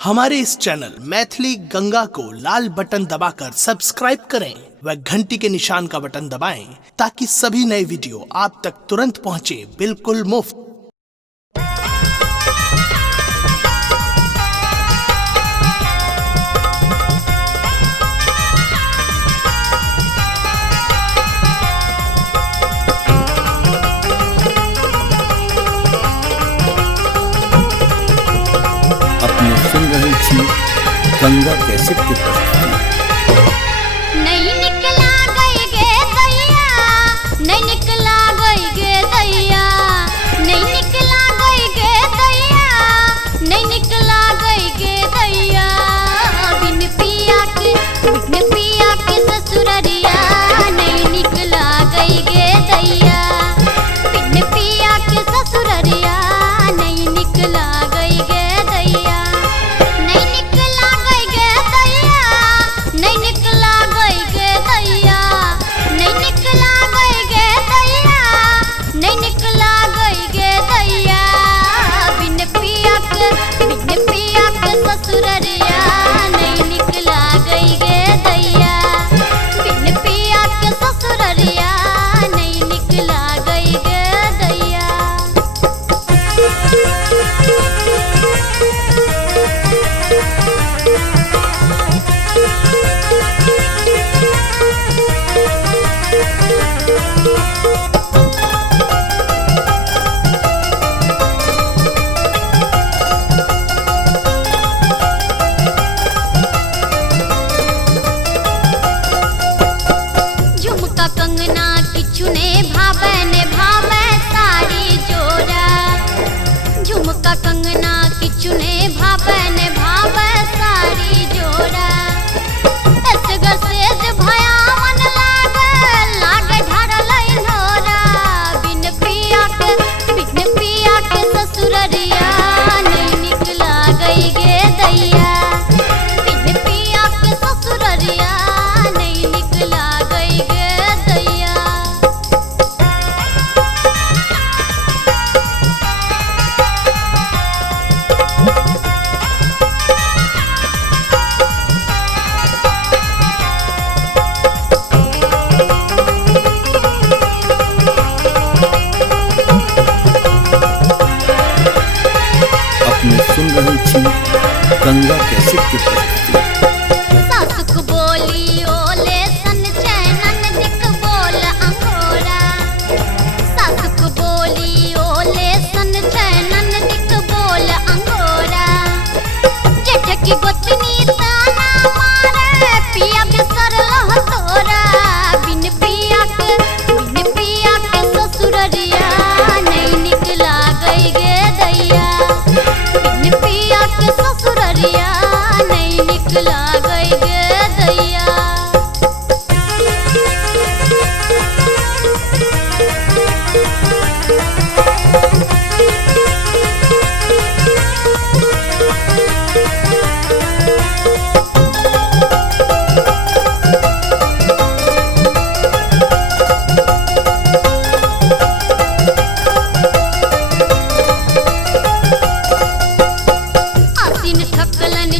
हमारे इस चैनल मैथिली गंगा को लाल बटन दबाकर सब्सक्राइब करें व घंटी के निशान का बटन दबाएं ताकि सभी नए वीडियो आप तक तुरंत पहुंचे बिल्कुल मुफ्त। अपने सुन रही थी गंगा कैसेट की प्रस्तुति। नहीं निकला गई गे दैया, नहीं निकला गई गे दैया, नहीं निकला गई गे दैया, नहीं निकला गई गे दैया। बिन पिया के ससुररिया नहीं निकला गई गे दैया, बिन पिया के ससुररिया नहीं निकला गई गे दैया। नहीं निकला गई गे दैया, नहीं निकला गई गे दैया, नहीं निकला गई गे दैया, नहीं निकला गई गे दैया। बिन पिया के ससुररिया नहीं निकला गई गे दैया, बिन पिया के ससुररिया नहीं निकला गई गे दैया। झुमका कंगना किछु ने भावे साड़ी जोड़ा, झुमका कंगना किछु ने भावे साड़ी जोड़ा। ऐसे सेज भयावन लागे ढरलै नोरा। बिन पिया के ससुररिया नहीं निकला गई गे दैया, बिन पिया के ससुररिया नहीं निकला गई गे दैया। अपने सुन रही थी गंगा कैसेट की प्रस्तुति। सासुक बोली ओले सन चैनन दिक बोल अंगोरा, सासुक बोली ओले सन चैनन दिक बोल अंगोरा। जेठ की गोतनी ताना मारे पिया बिसर लह तोरा। बिन पिया के ससुररिया नहीं निकला गई गे दैया, बिन पिया के ससुररिया नहीं निकला गई गे दैया। आसिन ठकलन